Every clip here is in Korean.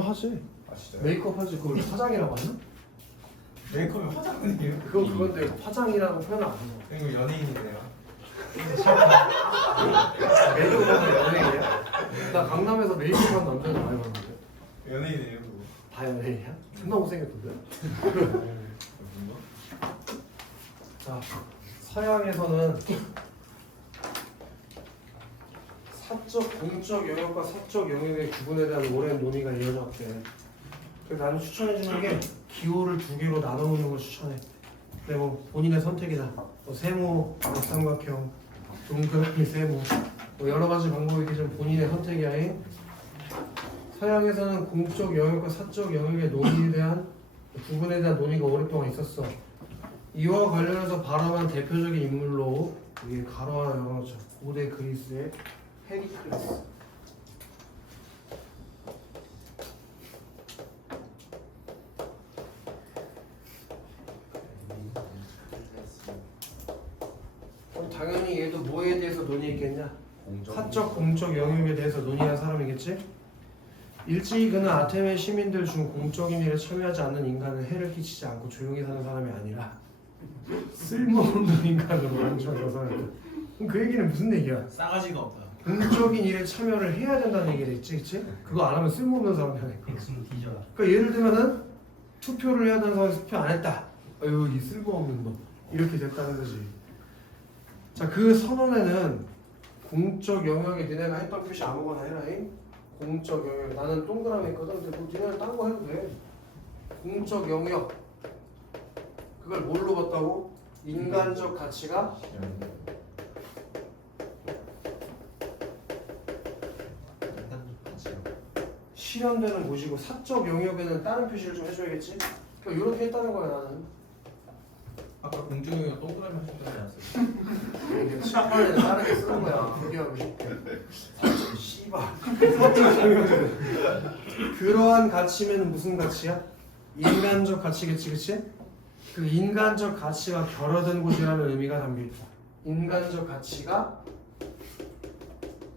하지. 아 진짜요? 메이크업 하지. 그걸 화장이라고 하나? 메이크업이 화장이에요? 그건데 화장이라고 표현 안 해. 이거 연예인이네요. 메이크업하는 연예인이야? 나 강남에서 메이크업한 남자들 많이 봤는데. 연예인이에요 그거. 다 연예인이야? 존나 못생겼던데? 자, 서양에서는 사적, 공적 영역과 사적 영역의 구분에 대한 오랜 논의가 이어졌대. 그래서 나는 추천해주는 게 기호를 두 개로 나눠놓는 걸 추천해. 근데 뭐 본인의 선택이다. 뭐 세모, 역삼각형, 동그라미 세모, 뭐 여러 가지 방법이 있겠지만 본인의 선택이야. 서양에서는 공적 영역과 사적 영역의 논의에 대한 구분에 대한 논의가 오랫동안 있었어. 이와 관련해서 발언한 대표적인 인물로 이게 가로 하나 열어놓죠. 고대 그리스의 페리클레스. 그럼 당연히 얘도 뭐에 대해서 논의했겠냐? 사적, 공적 영역에 대해서 논의한 사람이겠지? 일찍이 그는 아테네 시민들 중 공적인 일에 참여하지 않는 인간은 해를 끼치지 않고 조용히 사는 사람이 아니라 쓸모없는 인간으로 안주하여서 그 얘기는 무슨 얘기야? 싸가지가 없다. 공적인 일에 참여를 해야 된다는 얘기를 했지, 그치? 그거 안 하면 쓸모없는 사람이라니까. 백수는 뒤져라. 그러니까 예를 들면은 투표를 해야 되는 사람이 투표 안 했다. 아유, 이 쓸모없는 거. 이렇게 됐다는 거지. 자, 그 선언에는 공적 영역에 니네가 했던 표시 아무거나 해라잉. 공적 영역. 나는 동그라미 했거든. 근데 뭐 니네는 딴 거 해도 돼. 공적 영역. 그걸 뭘로 봤다고? 인간적 가치가 실현되는 곳이고 사적 영역에는 다른 표시를 좀 해줘야겠지? 그러니까 이렇게 했다는 거야 나는. 아까 공중영역 동그라미 하셨다지 않았어요? 이게 시간에는 다르게 쓰는 거야. 비교하고 싶게. 씨발. 사적 영역은 그러한 가치면 무슨 가치야? 인간적 가치겠지, 그치? 그 인간적 가치가 결여된 곳이라는 의미가 담겨있다. 인간적 가치가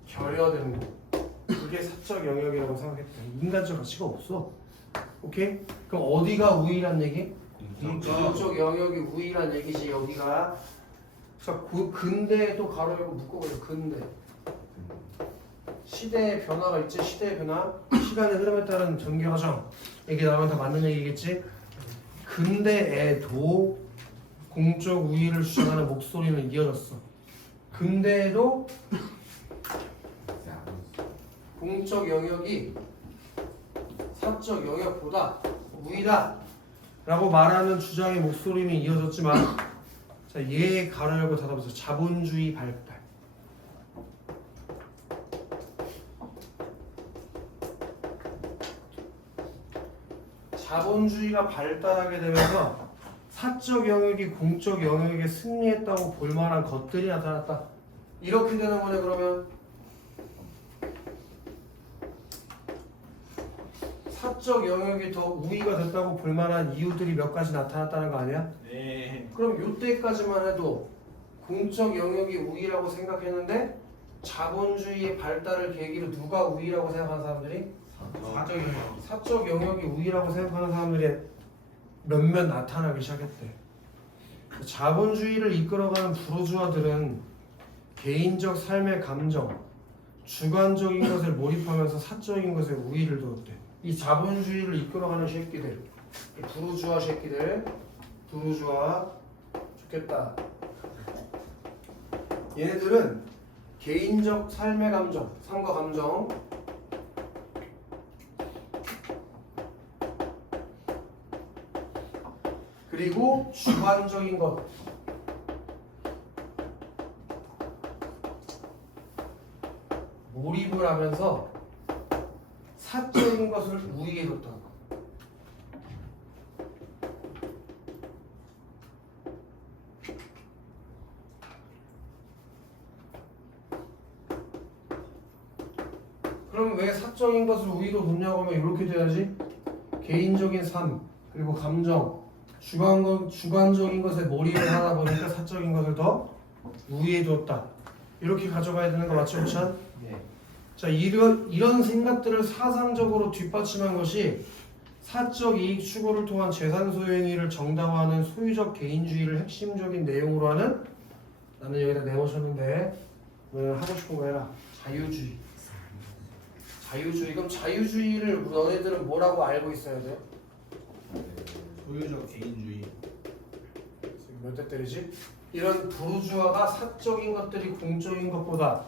결여된 곳. 그게 사적 영역이라고 생각했다. 인간적 가치가 없어. 오케이? 그럼 어디가 우위란 얘기? 공적 영역이 우위란 얘기지. 여기가. 자, 근대에 또 가로 열고 묶어버려. 근대. 시대의 변화가 있지. 시대의 변화. 시간의 흐름에 따른 전개 과정. 얘기 나오면 다 맞는 얘기겠지. 근대에도 공적 우위를 주장하는 목소리는 이어졌어. 근대에도 공적 영역이 사적 영역보다 우위다 라고 말하는 주장의 목소리는 이어졌지만, 자, 얘 가로 열고 닫아보세요. 자본주의 발달. 자본주의가 발달하게 되면서 사적 영역이 공적 영역에 승리했다고 볼 만한 것들이 나타났다. 이렇게 되는 거네. 그러면 사적 영역이 더 우위가 됐다고 볼 만한 이유들이 몇 가지 나타났다는 거 아니야? 네. 그럼 이때까지만 해도 공적 영역이 우위라고 생각했는데 자본주의의 발달을 계기로 누가 우위라고 생각하는 사람들이? 사적 영역. 사적 영역이 우위라고 생각하는 사람들이 몇몇 나타나기 시작했대. 자본주의를 이끌어가는 부르주아들은 개인적 삶의 감정, 주관적인 것을 몰입하면서 사적인 것에 우위를 두었대. 이 자본주의를 이끌어가는 새끼들, 이 부르주아 새끼들, 부르주아 좋겠다. 얘네들은 개인적 삶의 감정, 삶과 감정, 그리고 주관적인 것, 몰입을 하면서 사적인 것을 우위에 뒀다고. 그럼 왜 사적인 것을 우위로 뒀냐고 하면 이렇게 돼야지. 개인적인 삶, 그리고 감정, 주관적인 것에 몰입을 하다 보니까 사적인 것을 더 우위에 뒀다. 이렇게 가져가야 되는 거 맞죠, 우찬? 네. 자, 이런 생각들을 사상적으로 뒷받침한 것이 사적 이익 추구를 통한 재산 소유 행위를 정당화하는 소유적 개인주의를 핵심적인 내용으로 하는, 나는 여기다 메모쳤는데 오늘 하고 싶은 거 해라. 자유주의. 자유주의. 그럼 자유주의를 너희들은 뭐라고 알고 있어야 돼요? 소유적 개인주의. 몇 대 때리지? 이런 부르주아가 사적인 것들이 공적인 것보다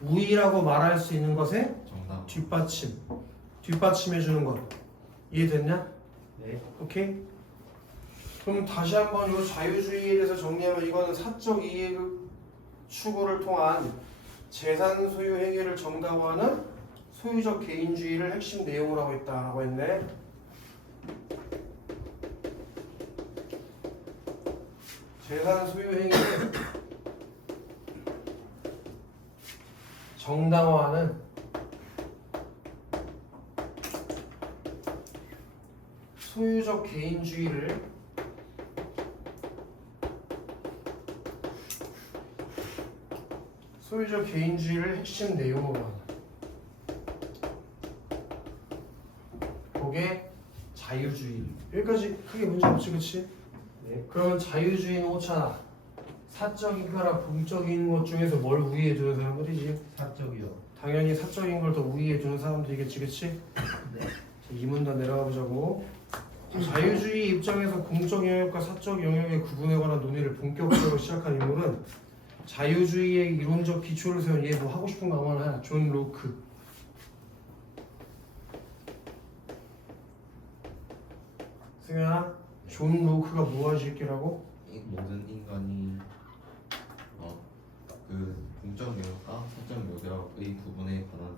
우위라고 말할 수 있는 것에 정답. 뒷받침해 주는 것. 이해됐냐? 네. 오케이? 그럼 다시 한번 이 자유주의에 대해서 정리하면 이거는 사적 이익 추구를 통한 재산 소유 행위를 정당화하는 소유적 개인주의를 핵심 내용으로 하고 있다라고 했네. 재산 소유 행위를 정당화하는 소유적 개인주의를 핵심 내용으로 하는 그게 자유주의. 여기까지 크게 문제 없지, 그치? 네. 그러면 자유주의는 오차나 사적인 거랑 공적인 것 중에서 뭘 우위에 두는 사람들이지? 사적이요. 당연히 사적인 걸 더 우위에 두는 사람들이겠지, 그치? 네. 자, 2문단 내려가 보자고. 자유주의 입장에서 공적 영역과 사적 영역의 구분에 관한 논의를 본격적으로 시작한 인물은 자유주의의 이론적 기초를 세운, 얘 뭐 하고 싶은 거 아무나 해라. 존 로크. 승현아, 존 로크가 무엇이 있기라고? 이 모든 인간이 그 공적 영역과 사적 영역의 구분에 관한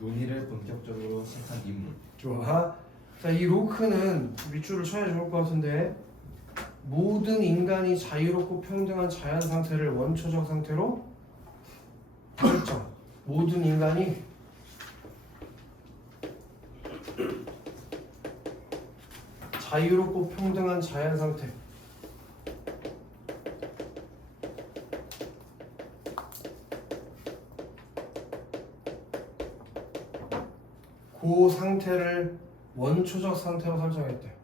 논의를 본격적으로 시작한 인물. 좋아. 자, 이 로크는 밑줄을 쳐야 좋을 것 같은데, 모든 인간이 자유롭고 평등한 자연 상태를 원초적 상태로 설정. 모든 인간이 자유롭고 평등한 자연 상태. 그 상태를 원초적 상태로 설정했대.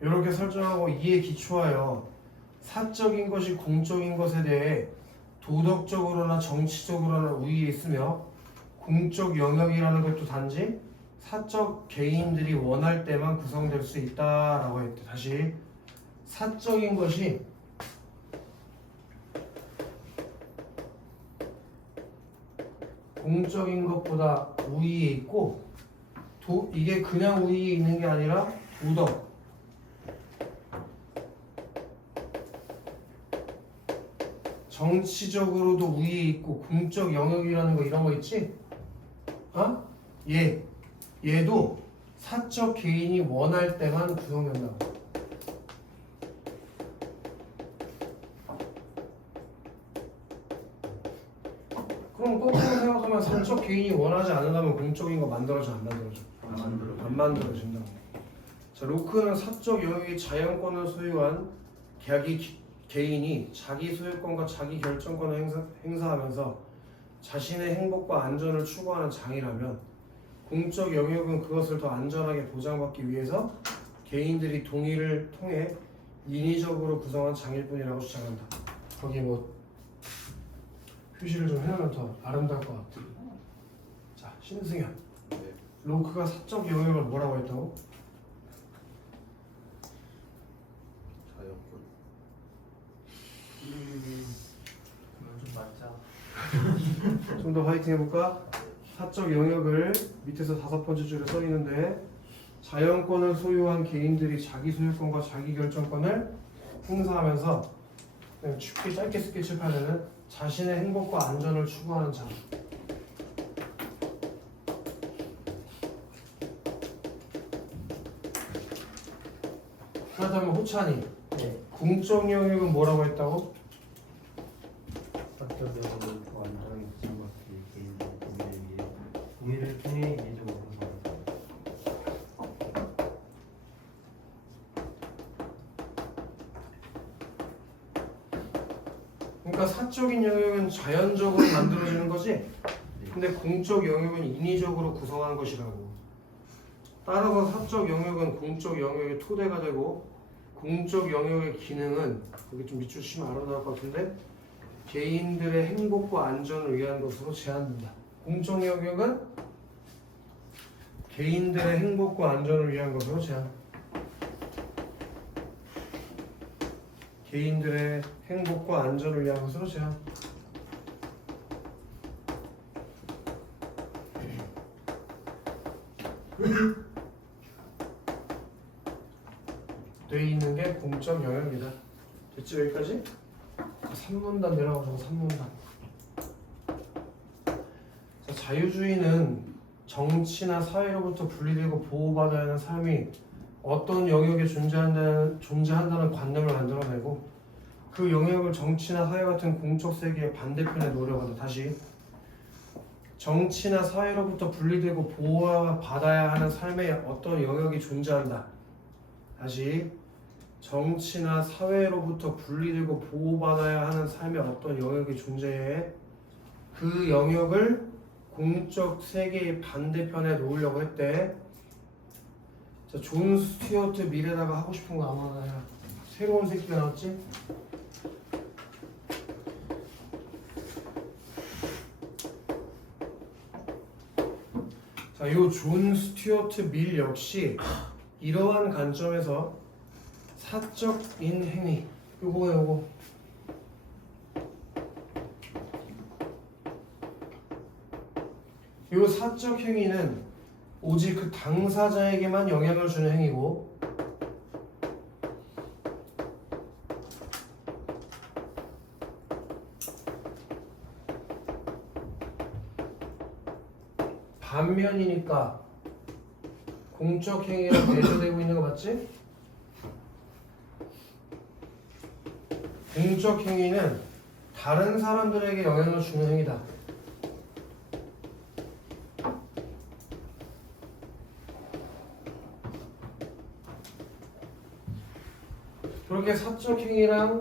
이렇게 설정하고 이에 기초하여 사적인 것이 공적인 것에 대해 도덕적으로나 정치적으로나 우위에 있으며 공적 영역이라는 것도 단지 사적 개인들이 원할 때만 구성될 수 있다라고 했대. 다시, 사적인 것이 공적인 것보다 우위에 있고, 이게 그냥 우위에 있는 게 아니라 도덕, 정치적으로도 우위에 있고, 공적 영역이라는 거 이런 거 있지? 얘도 사적 개인이 원할 때만 구성된다고. 그럼 거꾸로 생각하면 사적 개인이 원하지 않는다면 공적인 거 만들어져, 안 만들어져? 안 만들어진다고. 자, 로크는 사적 영역의 자연권을 소유한 개인이 자기 소유권과 자기 결정권을 행사하면서 자신의 행복과 안전을 추구하는 장이라면, 공적 영역은 그것을 더 안전하게 보장받기 위해서 개인들이 동의를 통해 인위적으로 구성한 장일 뿐이라고 주장한다. 거기 뭐 표시를 좀 해놓으면 더 아름다울 것 같아. 자, 신승현. 로크가 사적 영역을 뭐라고 했다고? 자유권. 그건 좀 맞자. 좀 더 화이팅 해볼까? 사적 영역을 밑에서 5번째 줄에 써 있는데, 자연권을 소유한 개인들이 자기 소유권과 자기 결정권을 행사하면서, 그냥 쉽게 짧게 스케치하면은 자신의 행복과 안전을 추구하는 장. 그렇다면 호찬이, 네. 공적 영역은 뭐라고 했다고? 사적으로 완전히 구성받기 개인의 동의를 위해 동의를 통해 인위적으로 구성한다. 사적인 영역은 자연적으로 만들어지는 거지. 근데 공적 영역은 인위적으로 구성한 것이라고. 따라서 사적 영역은 공적 영역의 토대가 되고 공적 영역의 기능은 여기 좀 밑줄 치면 알아 나올 것 같은데 개인들의 행복과 안전을 위한 것으로 제한된다. 공적 영역은 개인들의 행복과 안전을 위한 것으로 제한. 개인들의 행복과 안전을 위한 것으로 제한. 돼 있는 게 공적 영역이다. 됐지 여기까지? 3문단 내려가서 3문단. 자, 자유주의는 정치나 사회로부터 분리되고 보호받아야 하는 삶이 어떤 영역에 존재한다는 관념을 만들어내고 그 영역을 정치나 사회 같은 공적 세계의 반대편에 놓으려고 한다. 다시 정치나 사회로부터 분리되고 보호받아야 하는 삶의 어떤 영역이 존재한다. 다시 정치나 사회로부터 분리되고 보호받아야 하는 삶의 어떤 영역이 존재해 그 영역을 공적 세계의 반대편에 놓으려고 했대. 자, 존 스튜어트 밀에다가 하고 싶은 거 아무거나 해라. 새로운 새끼가 나왔지? 자, 요 존 스튜어트 밀 역시 이러한 관점에서 사적인 행위 요거 요 사적 행위는 오직 그 당사자에게만 영향을 주는 행위고 반면이니까 공적 행위랑 대조되고 있는 거 맞지? 공적 행위는 다른 사람들에게 영향을 주는 행위다. 그렇게 사적 행위랑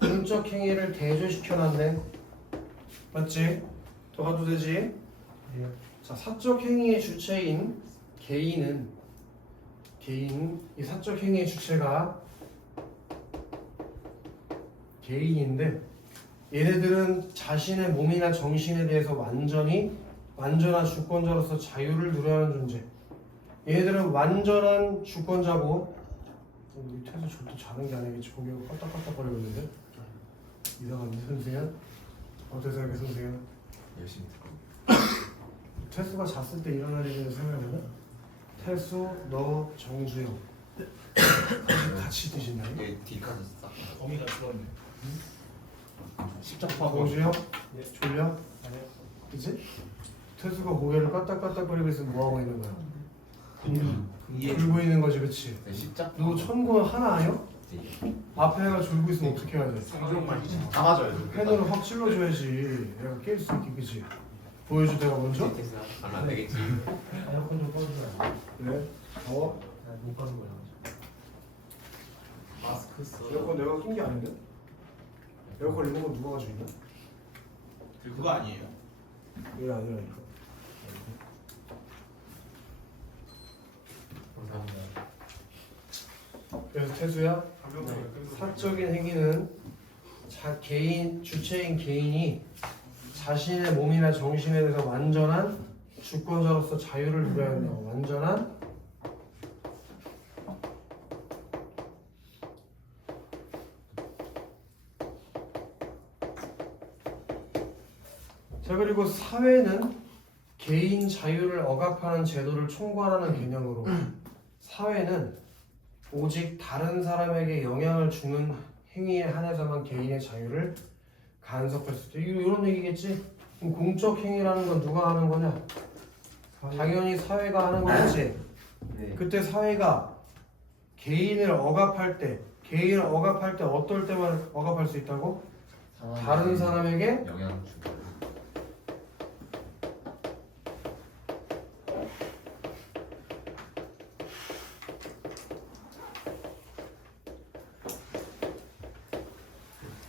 공적 행위를 대조시켜놨네. 맞지? 더 가도 되지? 자, 사적 행위의 주체인 개인은 이 사적 행위의 주체가 개인인데 얘네들은 자신의 몸이나 정신에 대해서 완전한 주권자로서 자유를 누려야 하는 존재. 얘네들은 완전한 주권자고 밑에서 저도 자는 게 아니겠지. 고개가 껐덕껐덕거리고 있는데 이상한데 선생님? 어떻게 생각해 선생님? 열심히 듣고. 태수가 잤을 때 일어날 일을 생각해보면 태수, 너, 정주영 같이 드신다. 이게 D까지 싹. 범위가 줄었네. 십자파고. 정주영? 졸려? 아니요. 그치? 태수가 고개를 까딱까딱거리고 있으면 뭐하고 있는 거야? 졸고 있는 거지 그치? 네, 십자파. 너 천권 하나 아니야? 네. 앞에 애가 졸고 있으면 어떻게 해야 돼? 성적만 다 맞아요. 펜으로 확 찔러줘야지 애가 깰 수 있게 그치? 보여줄 때가 먼저? 하면 안 되겠지. 에어컨 좀 꺼주세요. 그래? 더워? 못 꺼는 거야. 마스크 써. 에어컨 내가 낀 게 아닌데? 에어컨 리모컨 누가 가지고 있나? 그거 아니에요? 이게 아니라니까. 감사합니다. 그래서 태수야 사적인 행위는 주체인 개인이 자신의 몸이나 정신에 대해서 완전한 주권자로서 자유를 누려야 한다고. 완전한 자, 그리고 사회는 개인 자유를 억압하는 제도를 총괄하는 개념으로 사회는 오직 다른 사람에게 영향을 주는 행위에 한해서만 개인의 자유를 간섭할 수 있다. 이런 얘기겠지? 그럼 공적 행위라는 건 누가 하는 거냐? 당연히 사회가 하는 거겠지? 네. 그때 사회가 개인을 억압할 때 어떨 때만 억압할 수 있다고? 다른 사람에게 영향 주고.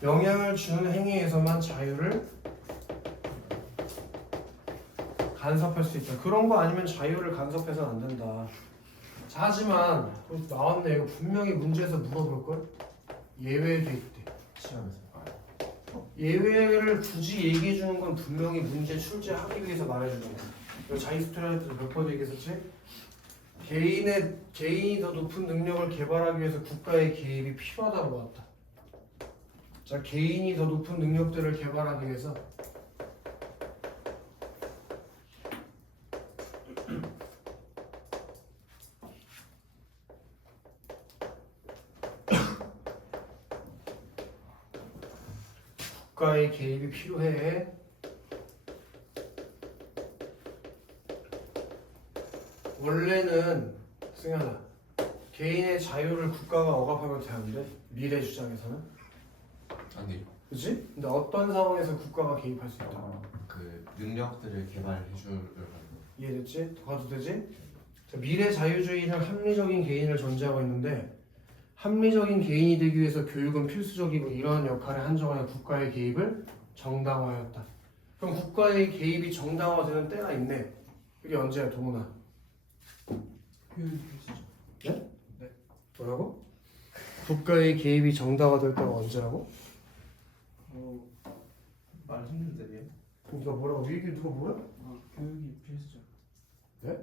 영향을 주는 행위에서만 자유를 간섭할 수 있다. 그런 거 아니면 자유를 간섭해서는 안 된다. 자, 하지만 나왔네. 이거 분명히 문제에서 물어볼걸? 예외 계획 때 시험에서. 예외를 굳이 얘기해 주는 건 분명히 문제 출제하기 위해서 말해주는 거야. 이거 자이스토리한테도 몇 번 얘기했었지? 개인이 더 높은 능력을 개발하기 위해서 국가의 개입이 필요하다고 나왔다. 자, 개인이 더 높은 능력들을 개발하기 위해서 국가의 개입이 필요해. 원래는 승현아, 개인의 자유를 국가가 억압하면 되는데 미래 주장에서는, 아니 그렇지? 근데 어떤 상황에서 국가가 개입할 수 있다? 그 능력들을 개발해줄. 이해됐지? 더 가도 되지? 자, 미래 자유주의는 합리적인 개인을 전제하고 있는데 합리적인 개인이 되기 위해서 교육은 필수적이고 이러한 역할에 한정하여 국가의 개입을 정당화하였다. 그럼 국가의 개입이 정당화되는 때가 있네. 그게 언제야, 동훈아? 네? 네. 뭐라고? 국가의 개입이 정당화될 때가 언제라고? 말 힘든데. 누가 뭐라고? 위기 누가 뭐야? 교육이 필수죠. 네?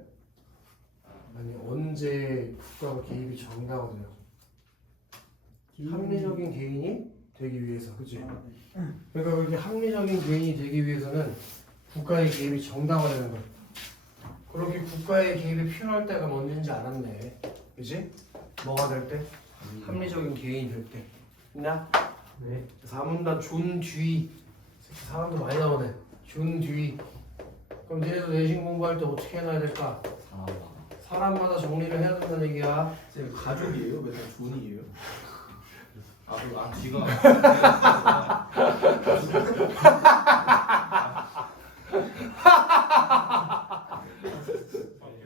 아니, 언제 국가가 개입이 정당화돼요? 합리적인 개인이 되기 위해서, 그치? 그러니까 그렇게 합리적인 개인이 되기 위해서는 국가의 개입이 정당화되는 거야. 그렇게 국가의 개입이 필요할 때가 언제인지 알았네, 그치? 뭐가 될 때? 합리적인 개인이 될 때. 있나? 네. 사문단 존 듀이. 사람도 많이 나오네. 존 듀이. 그럼 니네도 내신 공부할 때 어떻게 해놔야 될까? 사람마다 정리를 해야 된다는 얘기야. 제 가족이에요? 맨날 존이에요? 뒤가.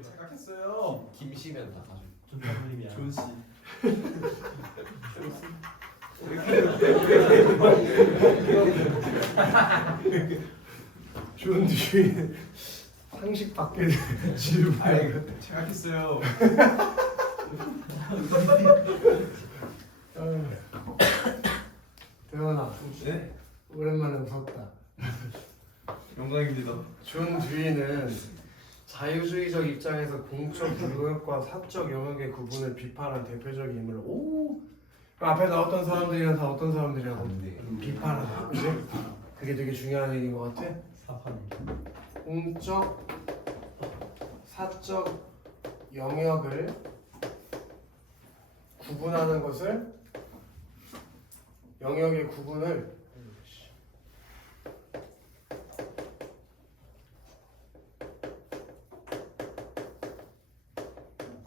생각했어요. 김씨면 다 가져. 존댓말이야. 존 씨. 존 듀이. 상식 밖의 질문. 생각했어요. 대현아, 네. 오랜만에 웃었다. 영광입니다. 존 듀이는 자유주의적 입장에서 공적 영역과 사적 영역의 구분을 비판한 대표적인 인물. 오, 그 앞에 나왔던 사람들이랑 다 어떤 사람들이라고? 비판하다. 그지? 그게 되게 중요한 얘기인 것 같아. 사판이. 공적, 사적 영역을 구분하는 것을, 영역의 구분을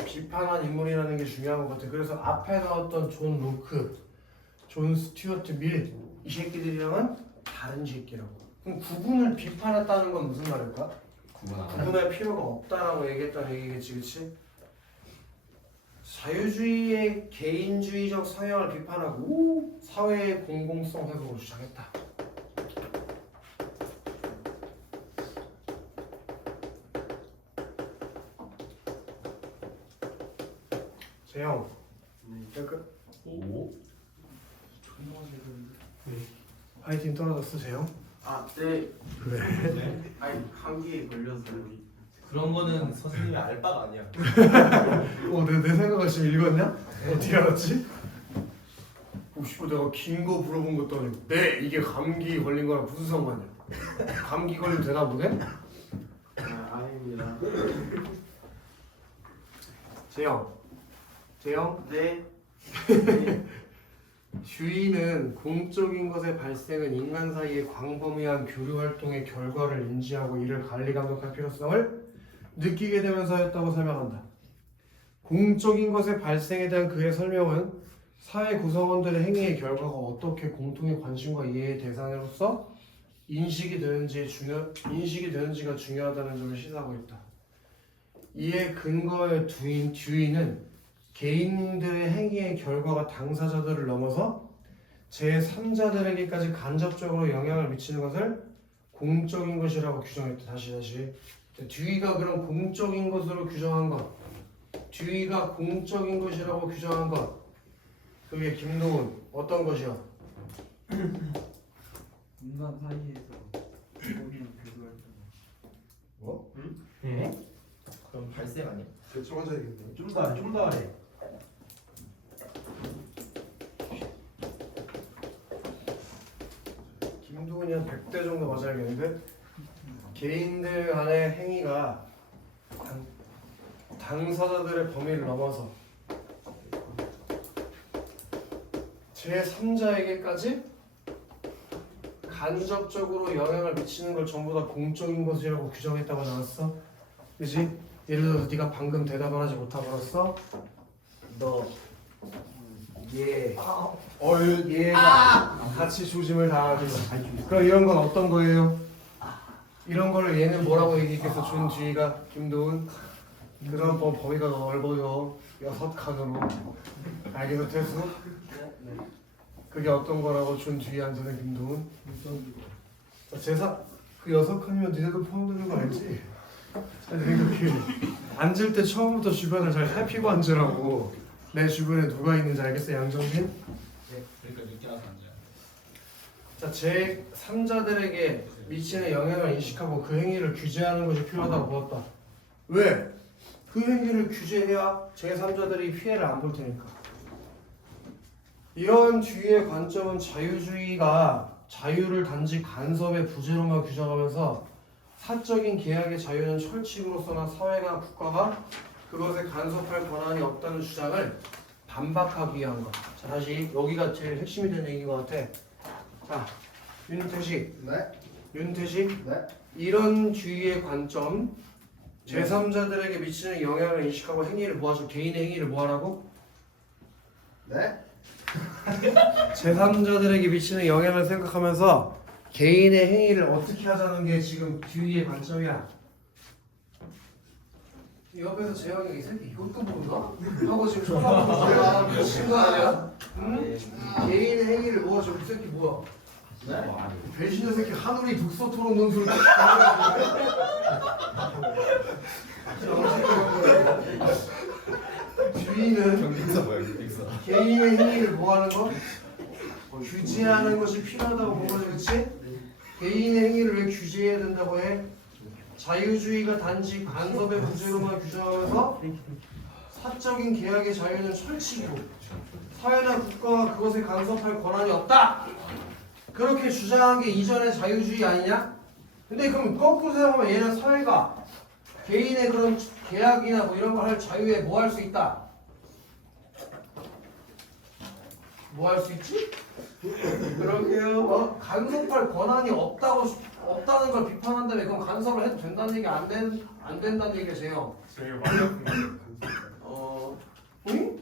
비판한 인물이라는 게 중요한 것 같아. 그래서 앞에 나왔던 존 로크, 존 스튜어트 밀, 이 새끼들이랑은 다른 새끼라고. 그럼 구분을 비판했다는 건 무슨 말일까? 구분할 필요가 없다라고 얘기했다는 얘기겠지, 그치? 자유주의의 개인주의적 성향을 비판하고 사회의 공공성 회복을 주장했다. 재영, 끝. 오? 파이팅 떨어졌어, 재영? 네. 그래. 아니 감기에 걸려서요. 그런 거는 선생님이 알 바가 아니야. 내 생각을 지금 읽었냐? 어떻게 알았지? 혹시 내가 긴 거 물어본 것도 아니고 네, 이게 감기 걸린 거랑 무슨 상관이야? 감기 걸리면 되나 보네? 아닙니다. 재영 네. 주의는 공적인 것의 발생은 인간 사이의 광범위한 교류 활동의 결과를 인지하고 이를 관리 감독할 필요성을 느끼게 되면서였다고 설명한다. 공적인 것의 발생에 대한 그의 설명은 사회 구성원들의 행위의 결과가 어떻게 공통의 관심과 이해의 대상으로서 인식이 되는지가 중요하다는 점을 시사하고 있다. 이에 근거의 듀이는 개인들의 행위의 결과가 당사자들을 넘어서 제3자들에게까지 간접적으로 영향을 미치는 것을 공적인 것이라고 규정했다. 다시. 듀이가 그럼 공적인 것으로 규정한 것, 듀이가 공적인 것이라고 규정한 것, 그게 김도훈 어떤 것이야? 인간 사이에서 우리는 교류할 때 뭐? 네? 그럼 발생 아니야? 대충 하자야겠네. 좀더 아래. 김도훈이 한 100대 정도 맞아야겠는데 개인들 간의 행위가 당사자들의 범위를 넘어서 제3자에게까지 간접적으로 영향을 미치는 걸 전부 다 공적인 것이라고 규정했다고 나왔어. 그지? 예를 들어서 네가 방금 대답을 하지 못하고서 얘가 같이 조짐을 당하고 그럼 이런 건 어떤 거예요? 이런 거를 얘는 뭐라고 얘기했겠어? 준주의가 김도훈 그런 범위가 넓어요. 6칸으로 알겠어 태수? 그게 어떤 거라고 준주의 앉아는 김도훈? 제사 그 6칸이면 니네도 포함되는 거 알지? 잘 생각해. 앉을 때 처음부터 주변을 잘 살피고 앉으라고. 내 주변에 누가 있는지 알겠어, 양정빈? 그러니까 늦게 나서 앉아요. 자, 제3자들에게 미치는 영향을 인식하고 그 행위를 규제하는 것이 필요하다고 보았다. 왜? 그 행위를 규제해야 제3자들이 피해를 안 볼 테니까. 이런 주의의 관점은 자유주의가 자유를 단지 간섭의 부재로만 규정하면서 사적인 계약의 자유는 철칙으로서나 사회가 국가가 그것에 간섭할 권한이 없다는 주장을 반박하기 위한 것. 자, 다시 여기가 제일 핵심이 되는 얘기인 것 같아. 자, 윤태식. 네? 윤태식. 네? 이런 주의의 관점, 제3자들에게 미치는 영향을 인식하고 행위를 모아서 개인의 행위를 모아라고? 네? 제3자들에게 미치는 영향을 생각하면서 개인의 행위를 어떻게 하자는 게 지금 주의의 관점이야. 옆에서 재영이 이 새끼 이것도 모르나? 하고 지금 쳐다보고 미친 거 아니야? 응? 개인의 행위를 모아서 이 새끼 뭐야? 배신자 새끼 하늘이 독서토론 논술을 주의는 경기사 뭐야 경기사? 개인의 행위를 뭐하는 거? 규제하는 것이 필요하다고 본 거지, 그치? 개인의 행위를 왜 규제해야 된다고 해? 자유주의가 단지 간섭의 부재로만 규정하면서 사적인 계약의 자유는 철칙이고 사회나 국가가 그것에 간섭할 권한이 없다. 그렇게 주장한 게 이전의 자유주의 아니냐? 근데 그럼 거꾸로 생각하면 얘는 사회가 개인의 그런 계약이나 뭐 이런 거 할 자유에 뭐 할 수 있다? 뭐 할 수 있지? 그러게요. 간섭할 권한이 없다는 걸 비판한다며 그럼 간섭을 해도 된다는 얘기 안 된다는 얘기세요. 저희가 말렸던 응?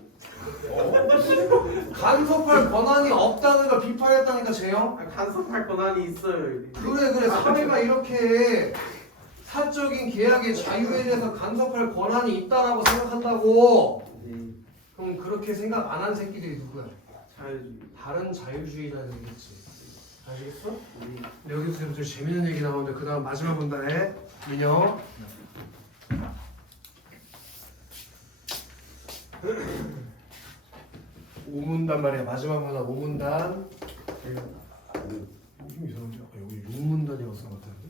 간섭할 권한이 없다는 걸 비판했다니까 재영. 간섭할 권한이 있어요. 그래 사회가 이렇게 사적인 계약의 자유에 대해서 간섭할 권한이 있다라고 생각한다고. 네. 그럼 그렇게 생각 안 한 새끼들이 누구야? 자유주의. 다른 자유주의라는 얘기지. 아시겠어? 네. 여기서 좀 재밌는 얘기 나오는데 그 다음 마지막 문단에 민영. 오문단 말이야. 마지막 문단 5문단. 좀 이상한데? 아까 여기 6문단이라고 써놨다는데?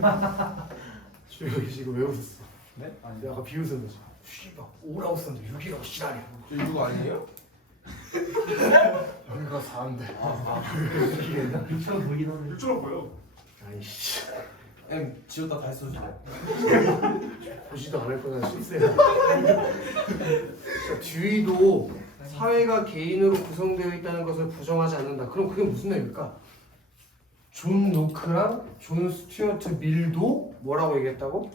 아닌가? 여기 지금 왜 웃었어? 네? 내가 아까 비웃었는지. 씨발 5라고 썼는데 6이라고 씨라냐. 저 이거 아니에요? 여기가 4인데. 미쳐 보이는. 일주일 보여. 아이씨. M 지웠다 다시 써주세요. 보지도 않을 거나 실세야. 듀이도 사회가 개인으로 구성되어 있다는 것을 부정하지 않는다. 그럼 그게 무슨 얘기일까? 존 노크랑 존 스튜어트 밀도 뭐라고 얘기했다고?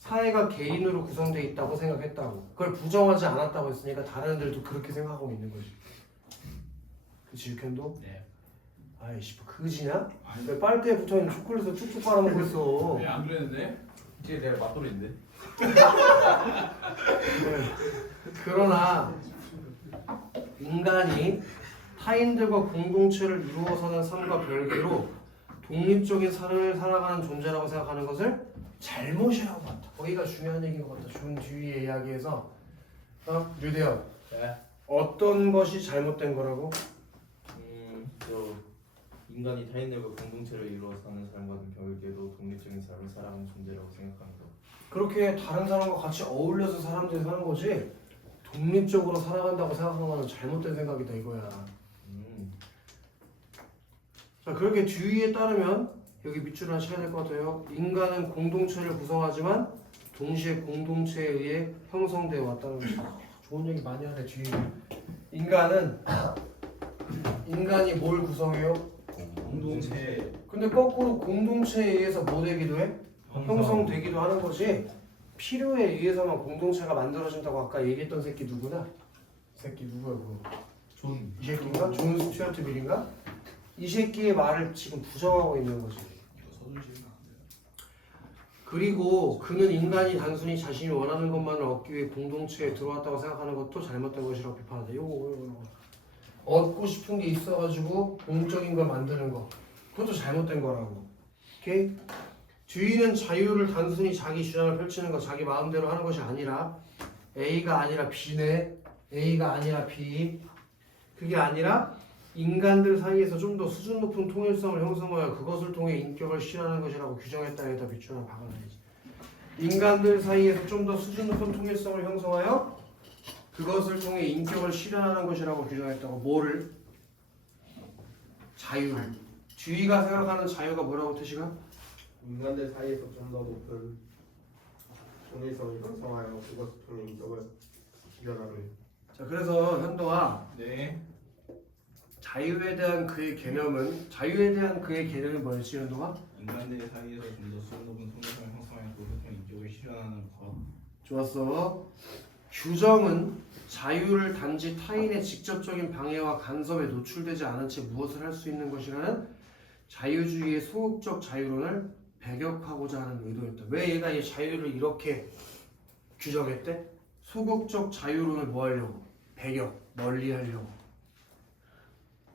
사회가 개인으로 구성되어 있다고 생각했다고. 그걸 부정하지 않았다고 했으니까 다른 애들도 그렇게 생각하고 있는 거지. 그치 유캔도? 네. 아이씨 뭐 그지냐? 왜 빨대에 붙어있는 초콜릿을 쭉쭉 빨아먹고 있어. 안 그랬는데? 이게 내가 맞돌인데. 그러나 인간이 타인들과 공동체를 이루어 사는 삶과 별개로 독립적인 삶을 살아가는 존재라고 생각하는 것을 잘못이라고 한다. 거기가 중요한 얘기인 것 같다. 준 뒤의 이야기에서 류대현 네. 어떤 것이 잘못된 거라고? 저 인간이 타인들과 공동체를 이루어 사는 삶과는 별개로 독립적인 삶을 살아가는 존재라고 생각하는 것. 그렇게 다른 사람과 같이 어울려서 사람들이 사는 거지 독립적으로 살아간다고 생각하는 건 잘못된 생각이다 이거야. 자, 그렇게 듀이에 따르면 여기 밑줄 하나 쳐야 될 것 같아요. 인간은 공동체를 구성하지만 동시에 공동체에 의해 형성되어 왔다는 것이다. 좋은 얘기 많이 하네 듀이. 인간이 뭘 구성해요? 공동체 근데 거꾸로 공동체에 의해서 뭐 되기도 해? 형성되기도 하는 거지. 필요에 의해서만 공동체가 만들어진다고 아까 얘기했던 새끼 누구나? 새끼 누구야 그거? 이 새끼인가? 존 스튜어트 밀인가? 이 새끼의 말을 지금 부정하고 있는 거지. 서두르시면 안 돼요. 그리고 그는 인간이 단순히 자신이 원하는 것만을 얻기 위해 공동체에 들어왔다고 생각하는 것도 잘못된 것이라고 비판한다. 요거. 얻고 싶은 게 있어가지고 공적인 걸 만드는 거. 그것도 잘못된 거라고. 오케이? 주의는 자유를 단순히 자기 주장을 펼치는 것, 자기 마음대로 하는 것이 아니라 A가 아니라 B네. A가 아니라 B. 그게 아니라 인간들 사이에서 좀 더 수준 높은 통일성을 형성하여 그것을 통해 인격을 실현하는 것이라고 규정했다에다 비추는 박아놔야지. 인간들 사이에서 좀 더 수준 높은 통일성을 형성하여 그것을 통해 인격을 실현하는 것이라고 규정했다고. 뭐를? 자유를. 주의가 생각하는 자유가 뭐라고 태식아? 인간들 사이에서 좀 더 높은 통일성을 형성하여 그것을 통해 인격을 실현하는. 자, 그래서 현도아 네. 자유에 대한 그의 개념이 뭐였지 현도아? 인간들 사이에서 좀 더 수준 높은 통일성을 형성하여 그것을 통해 인격을 실현하는 것. 좋았어. 규정은 자유를 단지 타인의 직접적인 방해와 간섭에 노출되지 않은 채 무엇을 할 수 있는 것이라는 자유주의의 소극적 자유론을 배격하고자 하는 의도였다. 왜 얘가 이 자유를 이렇게 규정했대? 소극적 자유론을 뭐 하려고? 배격, 멀리 하려고.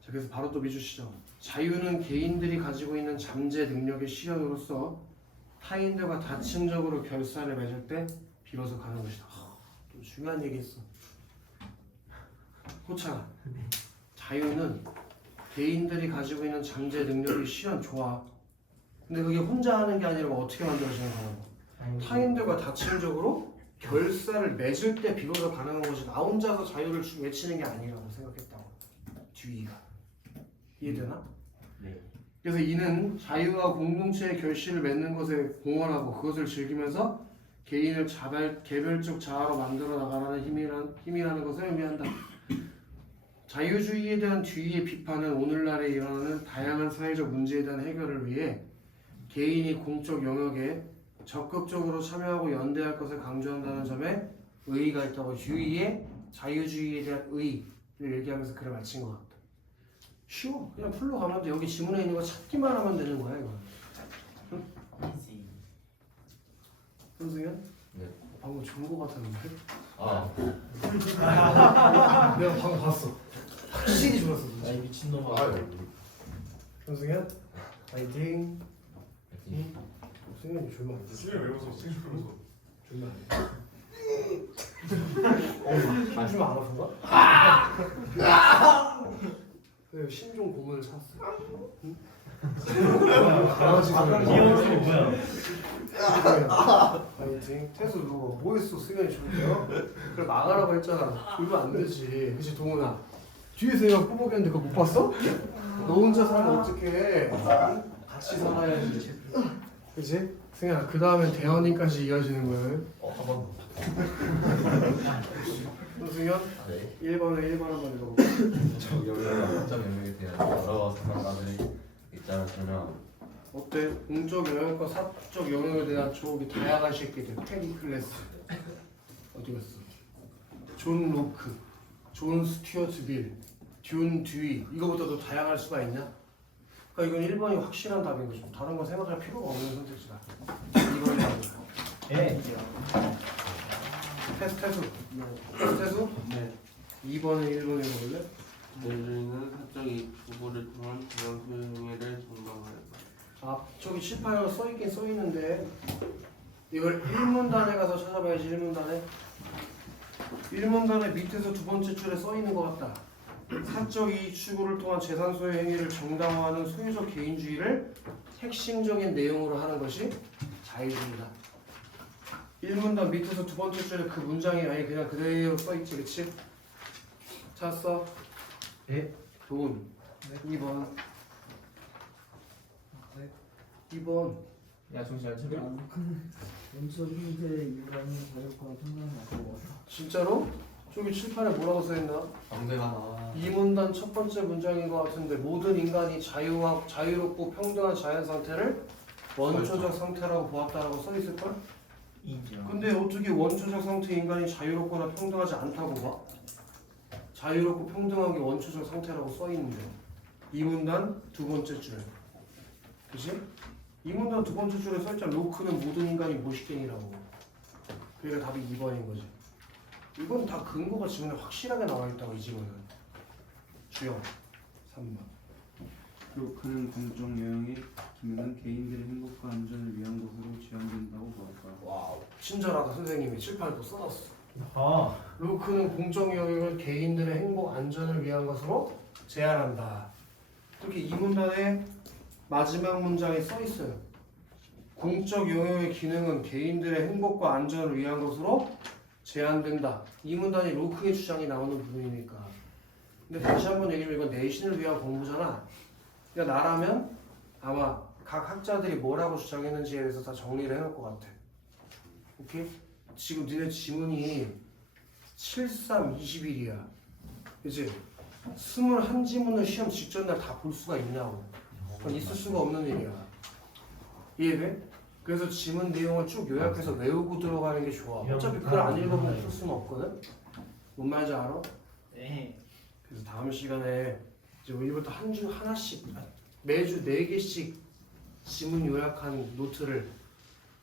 자, 그래서 바로 또 미주시죠. 자유는 개인들이 가지고 있는 잠재 능력의 실현으로서 타인들과 다층적으로 결산을 맺을 때 비로소 가는 것이다. 또 중요한 얘기 했어. 호찬아, 자유는 개인들이 가지고 있는 잠재 능력의 실현 좋아. 근데 그게 혼자 하는 게 아니라 어떻게 만들어지는 거라고? 타인들과 다층적으로 결사를 맺을 때 비로소 가능한 것이 나 혼자서 자유를 외치는 게 아니라고 생각했다고. 주의가 이해되나? 네. 그래서 이는 자유와 공동체의 결실을 맺는 것에 공헌하고 그것을 즐기면서 개인을 개별적 자아로 만들어 나가라는 힘이라는 것을 의미한다. 자유주의에 대한 주의의 비판은 오늘날에 일어나는 다양한 사회적 문제에 대한 해결을 위해 개인이 공적 영역에 적극적으로 참여하고 연대할 것을 강조한다는 점에 의의가 있다고. 주의의 자유주의에 대한 의의를 얘기하면서 글을 마친 것 같다. 쉬워. 그냥 풀로 가면 돼. 여기 지문에 있는 거 찾기만 하면 되는 거야 이거. 현승현? 네. 방금 좋은 거 같았는데? 내가 방금 봤어. 확실히 좋았어. 이 미친놈아. 현승현? 파이팅. 승현이 졸면 안 돼. 수영 왜 웃어? 수영 왜 웃어? 졸면 안 돼. 힘주면 안 아픈가? 그 신종 고문을 샀어. 응? 강아지가 귀여운 게 뭐야? 파이팅. 태수 너 뭐 했어? 승현이 졸게요? 그래 막으라고 했잖아. 졸면 안 되지. 그치 동훈아? 뒤에서 얘가 꾸벅였는데 그거 못 봤어? 너 혼자 살면 어떡해? 같이 살아야지. 그치? 승현아 그 다음엔 대현이까지 이어지는 거예요. 한 번 더. 승현? 네. 1번에 1번 한번 읽어보고. 저 영역 영역에 대한 여러 생각을 있잖아 전혀. 어때? 공적 영역과 사적 영역에 대한 조업이 다양한 새끼들. 테디 클래스 어디 갔어? 존 로크, 존 스튜어트 빌, 듀 듀이. 이거보다 더 다양할 수가 있냐? 그러니까 이건 1번이 확실한 답인 거죠. 다른 거 생각할 필요가 없는 선택지다. 2번이 답이야. 네. 태수. 네. 2번에 1번 읽어볼래? 내주인은 사적인 부부를 통한 부양 소유 행위를 정당하였다. 아 저기 칠판에 써있긴 써있는데 이걸 1문단에 가서 찾아봐야지. 1문단에 밑에서 두 번째 줄에 써있는 것 같다. 사적 이익 추구를 통한 재산 소유 행위를 정당화하는 소유적 개인주의를 핵심적인 내용으로 하는 것이 자유주의다. 1문단 밑에서 두 번째 줄에 그 문장이 아예 그냥 그대로 써있지, 그치? 찾았어? 네. 돈. 2번. 2번. 야 정신 안 차려? 원소 형태의 인간이 자력과 평등을 갖고 진짜로? 저기 칠판에 뭐라고 써있나? 방대가 나. 2문단 첫 번째 문장인 것 같은데 모든 인간이 자유롭고 평등한 자연 상태를 원초적 상태라고 보았다라고 써있을걸? 인정. 근데 어떻게 원초적 상태 인간이 자유롭거나 평등하지 않다고 봐? 자유롭고 평등한 게 원초적 상태라고 써있는데 2문단 두 번째 줄 그치? 2문단 두 번째 줄에 써있잖아. 로크는 모든 인간이 모식갱이라고. 그러니까 답이 2번인 거지. 이건 다 근거가 지문에 확실하게 나와있다고. 이 지문은 주영 3번. 그는 공적 여행의 기능은 개인들의 행복과 안전을 위한 것으로 제한된다고 보았다. 와우. 친절하다. 선생님이 칠판에 또 써놨어. 아 로크는 공적 영역을 개인들의 행복 안전을 위한 것으로 제한한다. 특히 이 문단의 마지막 문장에 써 있어요. 공적 영역의 기능은 개인들의 행복과 안전을 위한 것으로 제한된다. 이 문단이 로크의 주장이 나오는 부분이니까. 근데 다시 한번 얘기하면 이건 내신을 위한 공부잖아. 그러니까 나라면 아마 각 학자들이 뭐라고 주장했는지에 대해서 다 정리를 해놓을 것 같아. 오케이? 지금 니네 지문이 7321이야. 그치? 21지문을 시험 직전날 다 볼 수가 있냐고. 그건 있을 수가 없는 일이야. 이해돼? 그래서 지문 내용을 쭉 요약해서 외우고 들어가는 게 좋아. 어차피 그걸 안 읽어보면 풀 수는 없거든? 뭔 말인지 알아? 네. 그래서 다음 시간에 이제 우리부터 한 주 하나씩 매주 4개씩 지문 요약한 노트를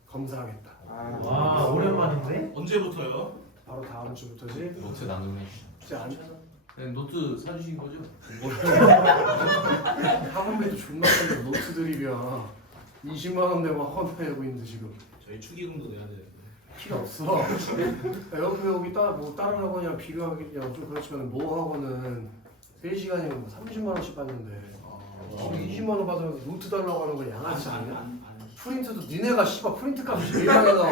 검사하겠다. 와 오랜만인데? 언제부터요? 바로 다음 주부터지. 노트 나누네. 이제 안 네, 노트 사주신 거죠? 학원비도 존나 떨려. 노트 드립이야. 20만 원 내고 학원 내고 있는데 지금 저희 축의금도 내야 되는데. 필요 없어. 여기 다른 학원이랑 비교하기랑 좀 그렇지만 모 학원은 3시간이면 뭐 30만 원씩 받는데 20만 원 받으면서 노트 달라고 하는 건 양아치 아니야? 프린트도 니네가 씨발 프린트 값이 제일 많아서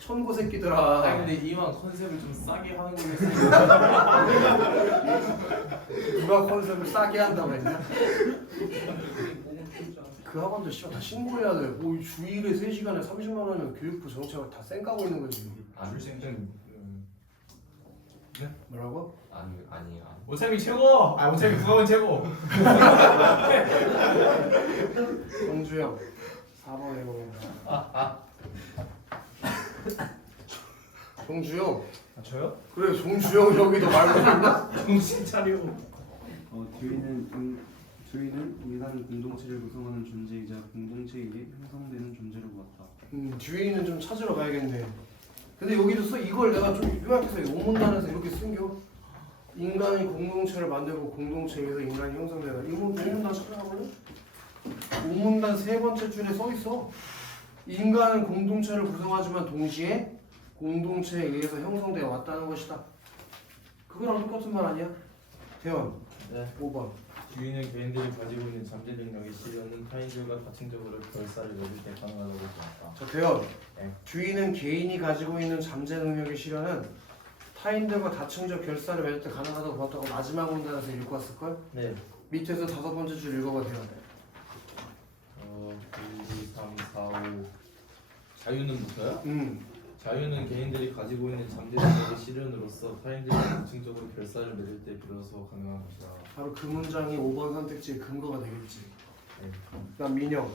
천고 새끼들아. 아니 근데 이왕 컨셉을 좀 싸게 하는 거겠어. 누가 컨셉을 싸게 한다고 했냐? 그 학원들 씨발 다 신고해야 돼. 뭐 주일에 3시간에 30만 원이면 교육부 정책을 다 쌩까고 있는 거지. 줄생생. 뭐라고? 아니. 오차미 최고. 오차미 국어원 최고. 정주영 4번 해보겠습니다. 정주영. 저요? 그래 정주영 여기도 말고 있나? 정신 차려. 주인은 인간 공동체를 구성하는 존재이자 공동체에 의해 형성되는 존재로 보았다. 뒤에 있는 좀 찾으러 가야겠네. 근데 여기도 써 이걸 내가 좀 요약해서 오문단에서 이렇게 쓴겨. 인간이 공동체를 만들고 공동체에서 인간이 형성되다. 이거 오문단 찾아가볼래? 오문단 세 번째 줄에 써 있어. 인간은 공동체를 구성하지만 동시에 공동체에 의해서 형성되어 왔다는 것이다. 그거랑 똑같은 말 아니야? 대원. 네. 5번. 주인은 개인들이 가지고 있는 잠재 능력의 실현은 타인들과 가층적으로 결사를 맺을 때 가능하다고 보았다. 자, 대원. 네. 주인은 개인이 가지고 있는 잠재 능력의 실현은 타인들과 다층적 결사를 맺을 때 가능하다고 보았다고 마지막 문단에서 읽고 왔을걸? 네. 밑에서 5번째 줄 읽어봐 대원. 1, 2, 3, 4, 5. 자유는 붙어요? 자유는 개인들이 가지고 있는 잠재 능력의 실현으로서 타인들과 가층적으로 결사를 맺을 때 비로소 가능한 것이다. 바로 그 문장이 5번 선택지의 근거가 되겠지. 네. 그다음 민영.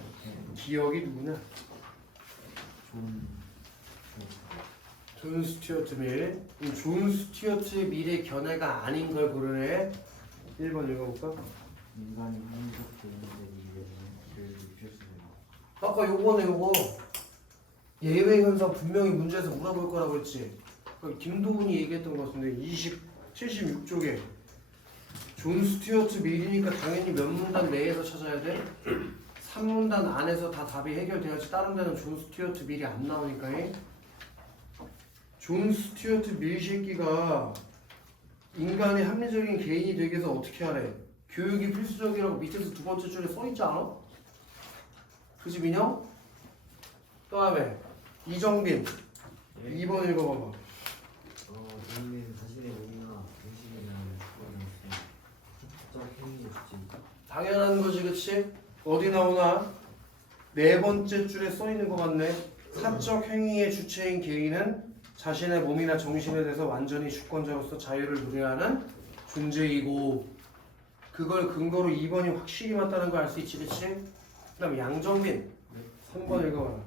기억이 누구냐? 존 스튜어트 밀. 존 스튜어트 밀의 견해가 아닌 걸 고르래. 1번 읽어볼까? 인간이 한국 개인들이 길을 눕힐 수 있는 아까 요거네 요거. 예외 현상 분명히 문제에서 물어볼 거라고 했지. 김도훈이 얘기했던 것 같은데 76쪽에 존 스튜어트 밀이니까 당연히 몇 문단 내에서 찾아야 돼? 3문단 안에서 다 답이 해결돼야지. 다른 데는 존 스튜어트 밀이 안 나오니까. 존 스튜어트 밀 새끼가 인간의 합리적인 개인이 되기 위해서 어떻게 하래? 교육이 필수적이라고 밑에서 두 번째 줄에 써있지 않아? 그지 민영? 그 다음에 이정빈 2번 읽어봐봐. 본인은 자신의 몸이나 정신이나 주관으로서 사적 행위의 주체 당연한 거지, 그치? 어디 나오나? 네 번째 줄에 써있는 것 같네. 사적 행위의 주체인 개인은 자신의 몸이나 정신에 대해서 완전히 주권자로서 자유를 누려야 하는 존재이고, 그걸 근거로 2번이 확실히 맞다는 걸 알 수 있지, 그치? 그 다음에 양정빈 3번 읽어봐라.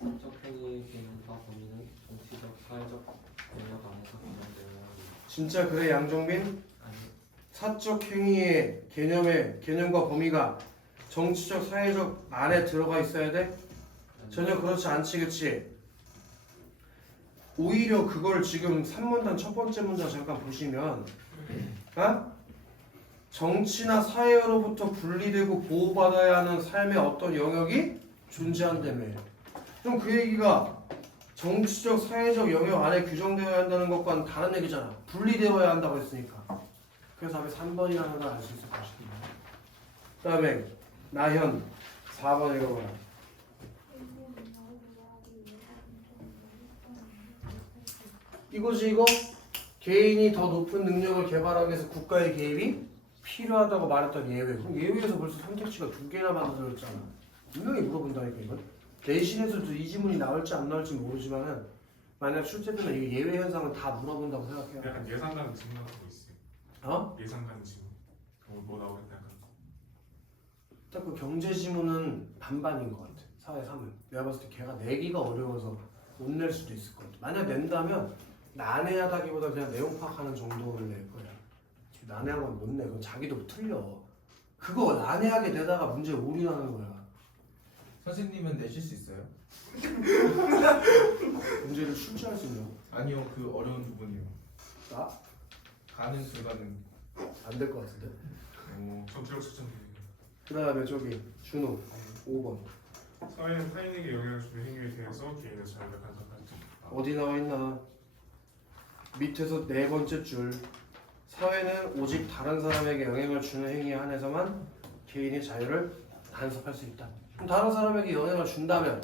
사적 행위의 개념과 범위는 정치적, 사회적 영역 안에서 구성되어야 합니다. 진짜 그래, 양정빈? 사적 행위의 개념과 범위가 정치적, 사회적 안에 들어가 있어야 돼? 전혀 그렇지 않지, 그치? 오히려 그걸 지금 3문단 첫 번째 문장 잠깐 보시면, 정치나 사회로부터 분리되고 보호받아야 하는 삶의 어떤 영역이 존재한다며. 그럼 그 얘기가 정치적, 사회적 영역 안에 규정되어야 한다는 것과는 다른 얘기잖아. 분리되어야 한다고 했으니까. 그래서 답이 3번이라는 걸 알 수 있을 것입니다. 그 다음에 나현 4번 읽어봐라. 이거지 이거? 개인이 더 높은 능력을 개발하기 위해서 국가의 개입이 필요하다고 말했던 예외. 그럼 예외에서 벌써 선택지가 2개나 만들어졌잖아. 분명히 물어본다니까 이건. 내신에서도 이 지문이 나올지 안 나올지 모르지만은 만약 출제되면 이게 예외 현상은 다 물어본다고 생각해요. 약간 예상 가는 질문 같은 거 있어요. 어? 예상 가는 질문. 뭐 나오겠다 약간. 딱 그 경제 지문은 반반인 것 같아. 사회 3은. 내가 봤을 때 걔가 내기가 어려워서 못 낼 수도 있을 것 같아. 만약 낸다면 난해하다기보다 그냥 내용 파악하는 정도를 낼 거야. 지금 난해한 건 못 내. 그건 자기도 틀려. 그거 난해하게 내다가 문제 오류나는 거야. 선생님은 내실 수 있어요? 문제를 출제할 수 있냐고? 아니요, 그 어려운 부분이요. 나? 가능 불가능. 안 될 것 같은데? 전투력 측정. 그 다음에 저기 준호 5번 사회는 타인에게 영향을 주는 행위에 대해서 개인의 자유를 간섭하는 점. 어디 나와 있나? 밑에서 네 번째 줄. 사회는 오직 다른 사람에게 영향을 주는 행위에 한해서만 개인의 자유를 간섭할 수 있다. 그럼 다른 사람에게 영향을 준다면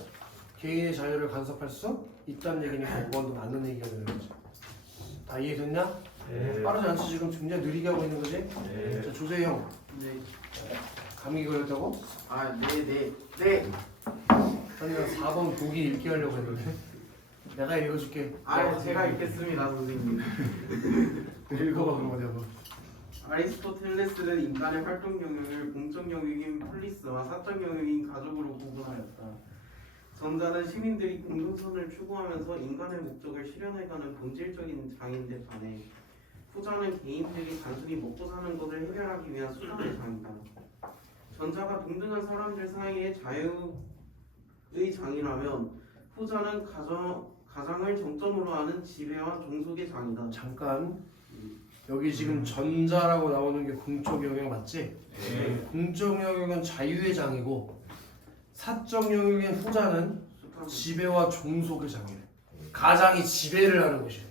개인의 자유를 간섭할 수 있다는 얘기니까 5번도 맞는 얘기가 되는 거지. 다 이해됐냐? 네. 빠르지 않지? 지금 굉장히 느리게 하고 있는 거지? 네. 자, 조세형 네. 감기 걸렸다고? 네. 저는 4번 보기 읽게 하려고 했는데 내가 읽어줄게. 제가 읽겠습니다, 선생님. 읽어봐 그럼 어디 한번. 아리스토텔레스는 인간의 활동 영역을 공적 영역인 폴리스와 사적 영역인 가족으로 구분하였다. 전자는 시민들이 공동선을 추구하면서 인간의 목적을 실현해가는 본질적인 장인데 반해 후자는 개인들이 단순히 먹고 사는 것을 해결하기 위한 수단의 장이다. 전자가 동등한 사람들 사이의 자유의 장이라면 후자는 가장을 정점으로 하는 지배와 종속의 장이다. 잠깐 여기 지금 전자라고 나오는 게 공적 영역 맞지? 네. 공적 영역은 자유의 장이고 사적 영역인 후자는 지배와 종속의 장이래. 가장이 지배를 하는 것이래.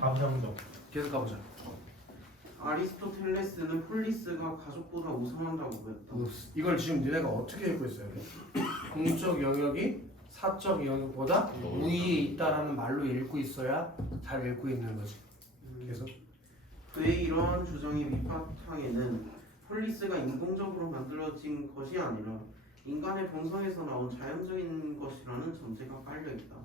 감정도. 계속 가보자. 아리스토텔레스는 폴리스가 가족보다 우선한다고 보였다. 이걸 지금 니네가 어떻게 읽고 있어요? 공적 영역이 사적 영역보다 우위에 있다라는 말로 읽고 있어야 잘 읽고 있는 거지. 계속. 그의 이러한 주장의 밑바탕에는 폴리스가 인공적으로 만들어진 것이 아니라 인간의 본성에서 나온 자연적인 것이라는 전제가 깔려있다.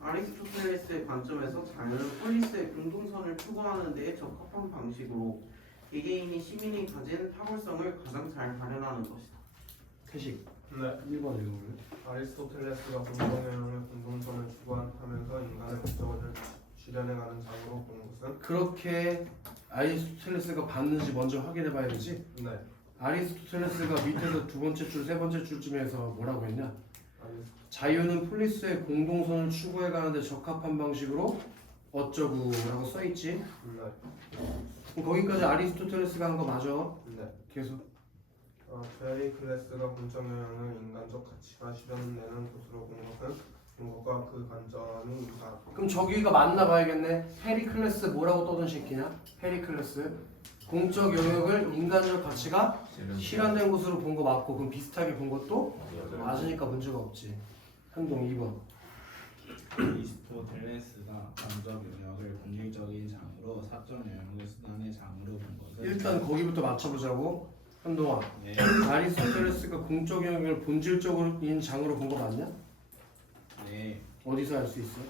아리스토텔레스의 관점에서 자유는 폴리스의 공동선을 추구하는 데에 적합한 방식으로 개개인이 시민이 가진 탁월성을 가장 잘 발현하는 것이다. 태식 네. 1번 읽어볼래? 아리스토텔레스가 공동영역의 공동선을 추구하면서 인간의 목적을 실현해가는 장으로 본 것은 그렇게 아리스토텔레스가 봤는지 먼저 확인해 봐야 되지? 네. 아리스토텔레스가 밑에서 두 번째 줄, 세 번째 줄쯤에서 뭐라고 했냐? 아리스토 자유는 폴리스의 공동선을 추구해 가는데 적합한 방식으로 어쩌구라고 써있지? 네. 그럼 거기까지 아리스토텔레스가 한 거 맞아? 네. 계속. 페리클레스가 공적 영향을 인간적 가치가 실현되는 곳으로 본 것은 것과 그 관점이 이다. 그럼 저기가 맞나 봐야겠네. 페리클레스 뭐라고 떠든 새끼냐? 페리클레스 공적 영역을 인간적 가치가 실현된 곳으로 본 거 맞고, 그럼 비슷하게 본 것도 맞으니까 문제가 없지. 행동 2번. 아리스토텔레스가 간접 영역을 본질적인 장으로 사적 영역을 수단의 장으로 본 것은 일단 거기부터 맞춰보자고. 한동아, 네. 아리스토텔레스가 공적 영역을 본질적인 장으로 본 거 맞냐? 네. 어디서 알 수 있어?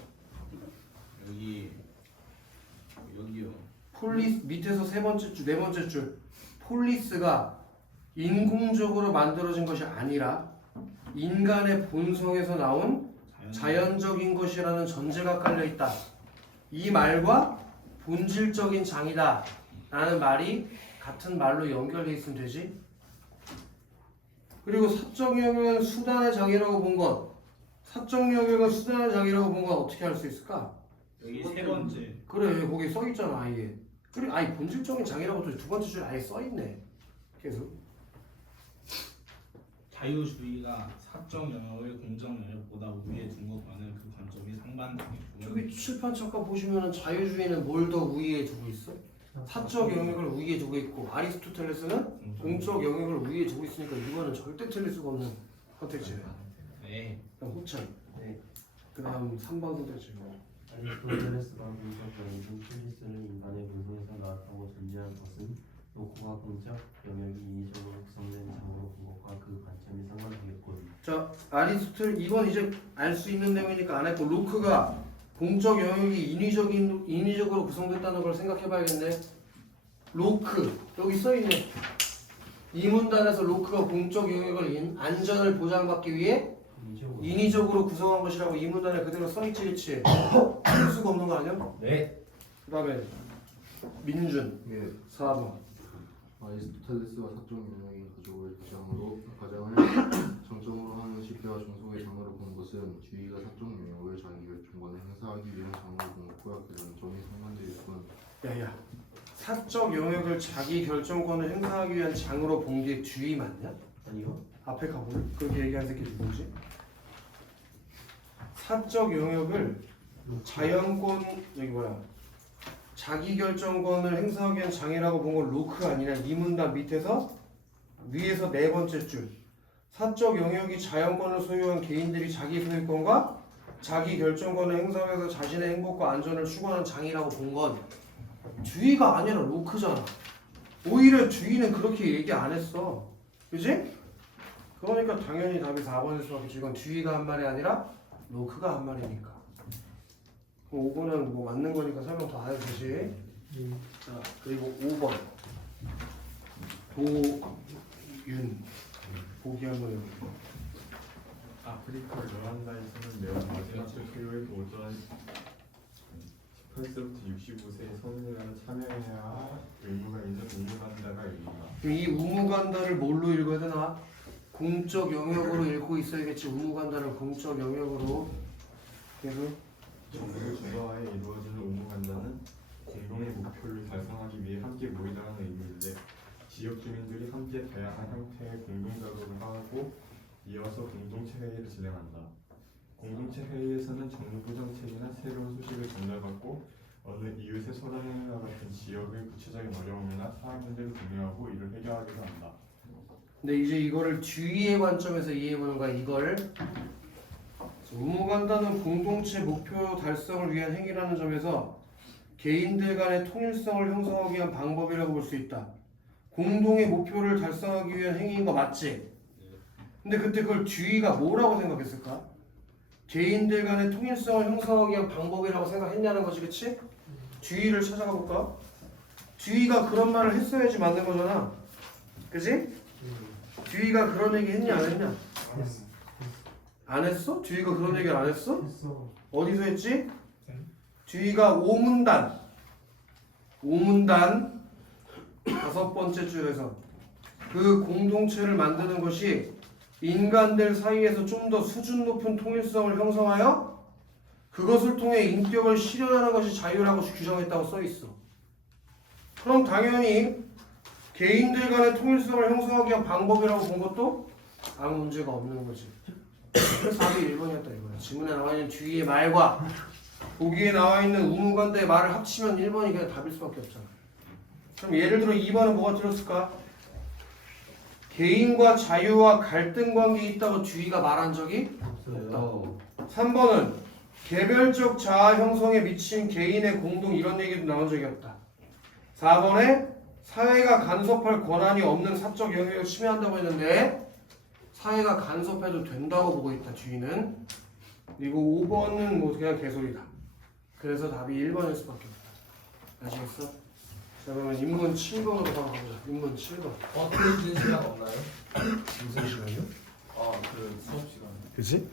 여기요. 폴리스 밑에서 세 번째 줄, 네 번째 줄. 폴리스가 인공적으로 만들어진 것이 아니라 인간의 본성에서 나온 자연적인 것이라는 전제가 깔려 있다. 이 말과 본질적인 장이다 라는 말이 같은 말로 연결돼 있으면 되지. 그리고 사적 영역은 수단의 장이라고 본 것, 사적 영역은 수단의 장이라고 본 건 어떻게 할 수 있을까? 여기 세 번째. 그래, 거기 써 있잖아 아예. 그리고 아예 본질적인 장이라고 또 두 번째 줄 아예 써 있네. 계속. 자유주의가 사적 영역을 공적 영역보다 우위에 둔 것과는 그 관점이 상반되고 저기 칠판 잠깐 보시면은 자유주의는 뭘 더 우위에 두고 있어? 사적 영역을 우위에 두고 있고, 아리스토텔레스는 공적 영역을 우위에 두고 있으니까 이거는 절대 틀릴 수가 없는 선택지네. 네. 그럼 호찬. 네. 그다음 3번 선택지. 아리스토텔레스가 공적 영역인 폴리스를 인간의 본성에서 나왔다고 전제한 것은 로크가 공적 영역이 인위적으로 구성된 장으로 본 것과 그 관점이 상반되겠군. 자, 아리스토텔 이건 이제 알 수 있는 내용이니까 안 했고, 로크가 공적 영역이 인위적으로 구성됐다는 걸 생각해봐야겠네. 로크 여기 써있네. 이 문단에서 로크가 공적 영역을 안전을 보장받기 위해 인위적으로 구성한 것이라고 이 문단에 그대로 써있지, 그치? 쓸 수가 없는 거 아니야? 네. 그 다음에 민준 예. 4번. 아리스토텔레스가 사적 영역인 가정을 정점으로 하는 실패와 종속의 장으로 본 것은 주의가 사적 영역을 자기 결정권을 행사하기 위한 장으로 본 것과 그 관점이 상반되겠군. 야야, 사적 영역을 자기 결정권을 행사하기 위한 장으로 본 게 주의 맞냐? 아니요. 앞에 가볼래? 그렇게 얘기한 새끼 누구지? 사적 영역을 자연권, 여기 뭐야, 자기 결정권을 행사하기 위한 장이라고 본 건 로크 아니라 이 문단 밑에서 위에서 네 번째 줄. 사적 영역이 자연권을 소유한 개인들이 자기 소유권과 자기 결정권을 행사해서 자신의 행복과 안전을 추구하는 장이라고 본 건 주의가 아니라 로크잖아. 오히려 주의는 그렇게 얘기 안 했어. 그지? 그러니까 당연히 답이 4번일 수밖에 없지. 이건 주의가 한 말이 아니라 로크가 한 말이니까. 5번은 뭐 맞는 거니까 설명 더 안 해도 되지. 자, 그리고 5번 도윤 보기 한번 해볼게요. 아프리카 르완다에서는 매우 마지막 필요에 도전 18세부터 65세의 성인이라는 참여해야 할 의무가 있는 우무간다가 있다. 이 우무간다를 뭘로 읽어야 되나? 공적 영역으로 읽고 있어야겠지. 우무간다를 공적 영역으로. 그래서 정부 주도하에 이루어지는 우무간다는 공동의 목표를 달성하기 위해 함께 모이다는 의미인데, 지역 주민들이 함께 다양한 형태의 공동작업을 하고 이어서 공동체 회의를 진행한다. 공동체 회의에서는 정부 정책이나 새로운 소식을 전달받고 어느 이웃의 소란과 같은 지역의 구체적인 어려움이나 사회 문제를 공유하고 이를 해결하기도 한다. 근데 이제 이거를 주의의 관점에서 이해해보는 거야. 이걸 우무간다는 공동체 목표 달성을 위한 행위라는 점에서 개인들 간의 통일성을 형성하기 위한 방법이라고 볼 수 있다. 공동의 목표를 달성하기 위한 행위인 거 맞지? 근데 그때 그걸 주의가 뭐라고 생각했을까? 개인들 간의 통일성을 형성하기 위한 방법이라고 생각했냐는 거지, 그치? 주의를 찾아가 볼까? 주의가 그런 말을 했어야지 맞는 거잖아. 그치? 주의가 그런 얘기 했냐 안 했냐? 안 했어? 주의가 그런 얘기를 안 했어? 했어. 어디서 했지? 주의가 5문단 5번째 줄에서 그 공동체를 만드는 것이 인간들 사이에서 좀 더 수준 높은 통일성을 형성하여 그것을 통해 인격을 실현하는 것이 자유라고 규정했다고 써있어. 그럼 당연히 개인들 간의 통일성을 형성하기 위한 방법이라고 본 것도 아무 문제가 없는 거지. 그래서 답이 1번이었다 이거야. 지문에 나와 있는 뒤의 말과 보기에 나와 있는 우무관대의 말을 합치면 1번이 그냥 답일 수밖에 없잖아. 그럼 예를 들어 2번은 뭐가 틀렸을까? 개인과 자유와 갈등 관계에 있다고 주의가 말한 적이 없다. 3번은 개별적 자아 형성에 미친 개인의 공동 이런 얘기도 나온 적이 없다. 4번에 사회가 간섭할 권한이 없는 사적 영역을 침해한다고 했는데 사회가 간섭해도 된다고 보고 있다 주의는. 그리고 5번은 뭐 그냥 개소리다. 그래서 답이 1번일 수밖에 없다. 아시겠어? 자 그러면 인문 7번으로 바로 가보자. 인문 7번. 틀려주는 시간 없나요? 무슨 시간이요? 그 수업 시간. 그치?